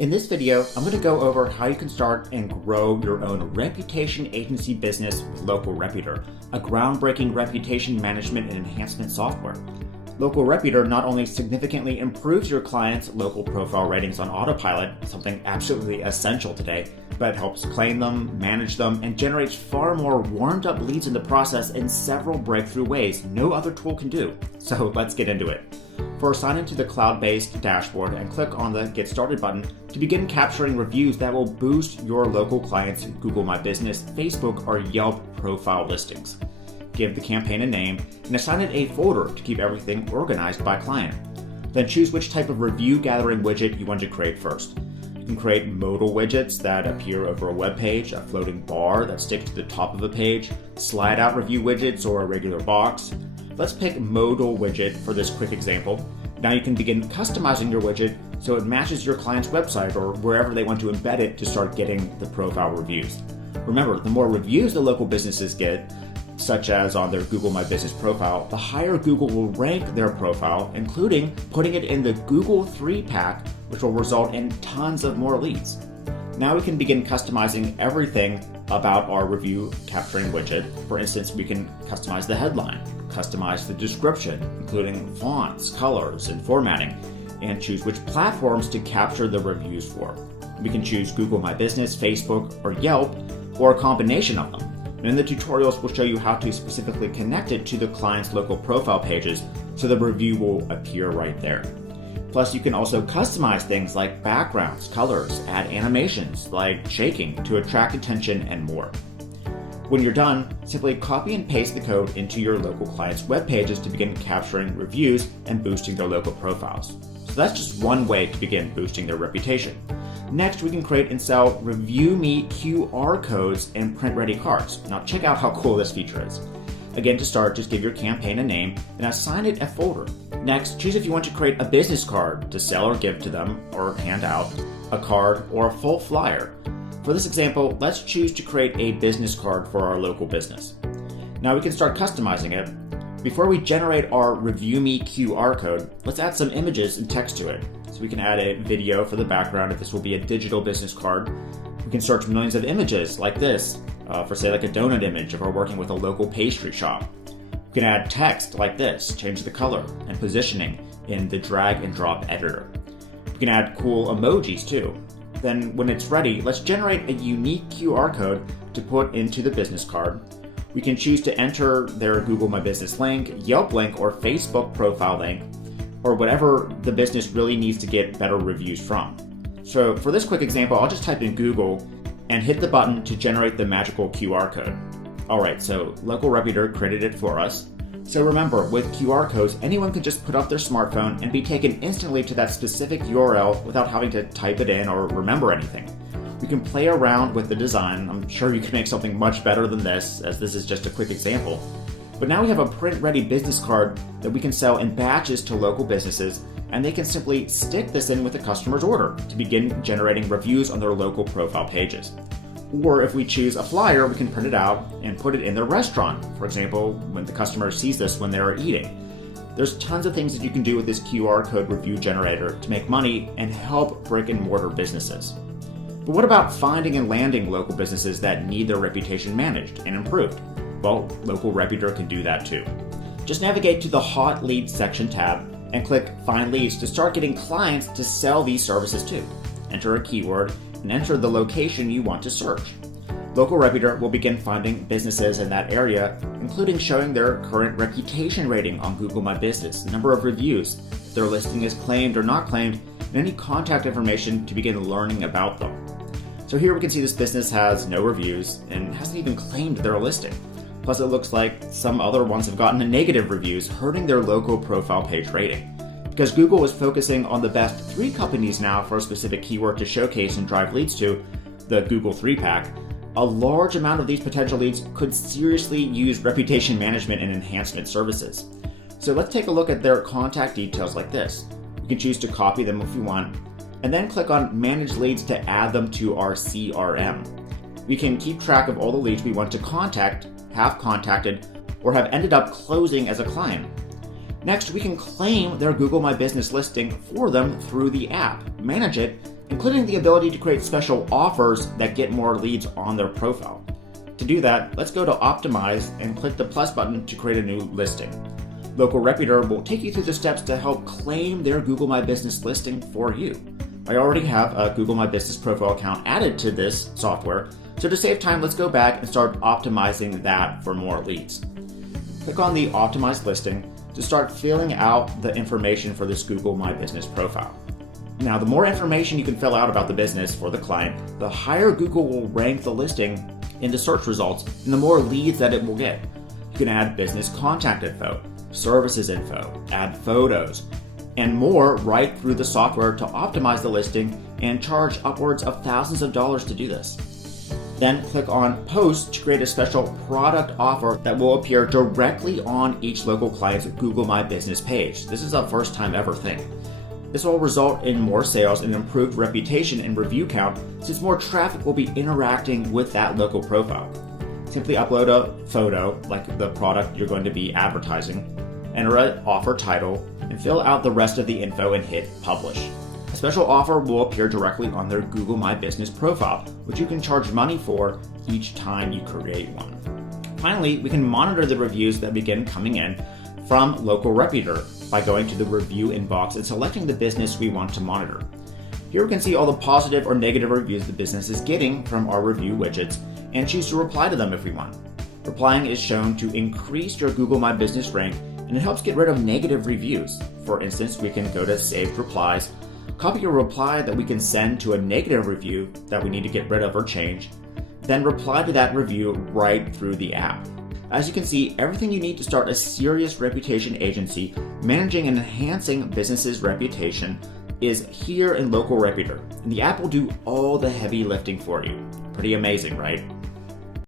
In this video, I'm going to go over how you can start and grow your own reputation agency business with LocalReputor, a groundbreaking reputation management and enhancement software. LocalReputor not only significantly improves your clients' local profile ratings on autopilot, something absolutely essential today, but helps claim them, manage them, and generates far more warmed-up leads in the process in several breakthrough ways no other tool can do. So let's get into it. First, sign into the cloud-based dashboard and click on the Get Started button to begin capturing reviews that will boost your local clients' Google My Business, Facebook, or Yelp profile listings. Give the campaign a name and assign it a folder to keep everything organized by client. Then choose which type of review gathering widget you want to create first. You can create modal widgets that appear over a web page, a floating bar that sticks to the top of a page, slide out review widgets, or a regular box. Let's pick modal widget for this quick example. Now you can begin customizing your widget so it matches your client's website or wherever they want to embed it to start getting the profile reviews. Remember, the more reviews the local businesses get, such as on their Google My Business profile, the higher Google will rank their profile, including putting it in the Google 3-pack, which will result in tons of more leads. Now we can begin customizing everything about our review capturing widget. For instance, we can customize the headline, customize the description, including fonts, colors, and formatting, and choose which platforms to capture the reviews for. We can choose Google My Business, Facebook, or Yelp, or a combination of them. And in the tutorials, we'll show you how to specifically connect it to the client's local profile pages so the review will appear right there. Plus, you can also customize things like backgrounds, colors, add animations like shaking to attract attention, and more. When you're done, simply copy and paste the code into your local client's web pages to begin capturing reviews and boosting their local profiles. So that's just one way to begin boosting their reputation. Next, we can create and sell Review Me QR codes and print-ready cards. Now check out how cool this feature is. Again, to start, just give your campaign a name and assign it a folder. Next, choose if you want to create a business card to sell or give to them, or hand out, a card, or a full flyer. For this example, let's choose to create a business card for our local business. Now we can start customizing it. Before we generate our Review Me QR code, let's add some images and text to it. So we can add a video for the background if this will be a digital business card. We can search millions of images like this, for say like a donut image if we're working with a local pastry shop. We can add text like this, change the color and positioning in the drag and drop editor. We can add cool emojis too. Then when it's ready, let's generate a unique QR code to put into the business card. We can choose to enter their Google My Business link, Yelp link, or Facebook profile link, or whatever the business really needs to get better reviews from. So for this quick example, I'll just type in Google and hit the button to generate the magical QR code. Alright, so LocalReputor created it for us. So remember, with QR codes, anyone can just put up their smartphone and be taken instantly to that specific URL without having to type it in or remember anything. We can play around with the design. I'm sure you can make something much better than this, as this is just a quick example. But now we have a print-ready business card that we can sell in batches to local businesses, and they can simply stick this in with the customer's order to begin generating reviews on their local profile pages. Or if we choose a flyer, we can print it out and put it in their restaurant. For example, when the customer sees this when they're eating. There's tons of things that you can do with this QR code review generator to make money and help brick and mortar businesses. But what about finding and landing local businesses that need their reputation managed and improved? Well, LocalReputor can do that too. Just navigate to the Hot Leads section tab and click Find Leads to start getting clients to sell these services to. Enter a keyword and enter the location you want to search. LocalReputor will begin finding businesses in that area, including showing their current reputation rating on Google My Business, the number of reviews, if their listing is claimed or not claimed, and any contact information to begin learning about them. So here we can see this business has no reviews and hasn't even claimed their listing. Plus it looks like some other ones have gotten negative reviews, hurting their local profile page rating. Because Google is focusing on the best 3 companies now for a specific keyword to showcase and drive leads to, the Google 3-pack, a large amount of these potential leads could seriously use reputation management and enhancement services. So let's take a look at their contact details like this. We can choose to copy them if we want, and then click on Manage Leads to add them to our CRM. We can keep track of all the leads we want to contact, have contacted, or have ended up closing as a client. Next, we can claim their Google My Business listing for them through the app, manage it, including the ability to create special offers that get more leads on their profile. To do that, let's go to Optimize and click the plus button to create a new listing. LocalReputor will take you through the steps to help claim their Google My Business listing for you. I already have a Google My Business profile account added to this software, so to save time, let's go back and start optimizing that for more leads. Click on the Optimize listing to start filling out the information for this Google My Business profile. Now, the more information you can fill out about the business for the client, the higher Google will rank the listing in the search results and the more leads that it will get. You can add business contact info, services info, add photos, and more right through the software to optimize the listing and charge upwards of thousands of dollars to do this. Then click on Post to create a special product offer that will appear directly on each local client's Google My Business page. This is a first time ever thing. This will result in more sales and improved reputation and review count, since more traffic will be interacting with that local profile. Simply upload a photo, like the product you're going to be advertising, enter an offer title, and fill out the rest of the info and hit Publish. A special offer will appear directly on their Google My Business profile, which you can charge money for each time you create one. Finally, we can monitor the reviews that begin coming in from LocalReputor by going to the review inbox and selecting the business we want to monitor. Here we can see all the positive or negative reviews the business is getting from our review widgets and choose to reply to them if we want. Replying is shown to increase your Google My Business rank, and it helps get rid of negative reviews. For instance, we can go to Saved Replies, copy a reply that we can send to a negative review that we need to get rid of or change, then reply to that review right through the app. As you can see, everything you need to start a serious reputation agency managing and enhancing businesses' reputation is here in LocalReputor, and the app will do all the heavy lifting for you. Pretty amazing, right?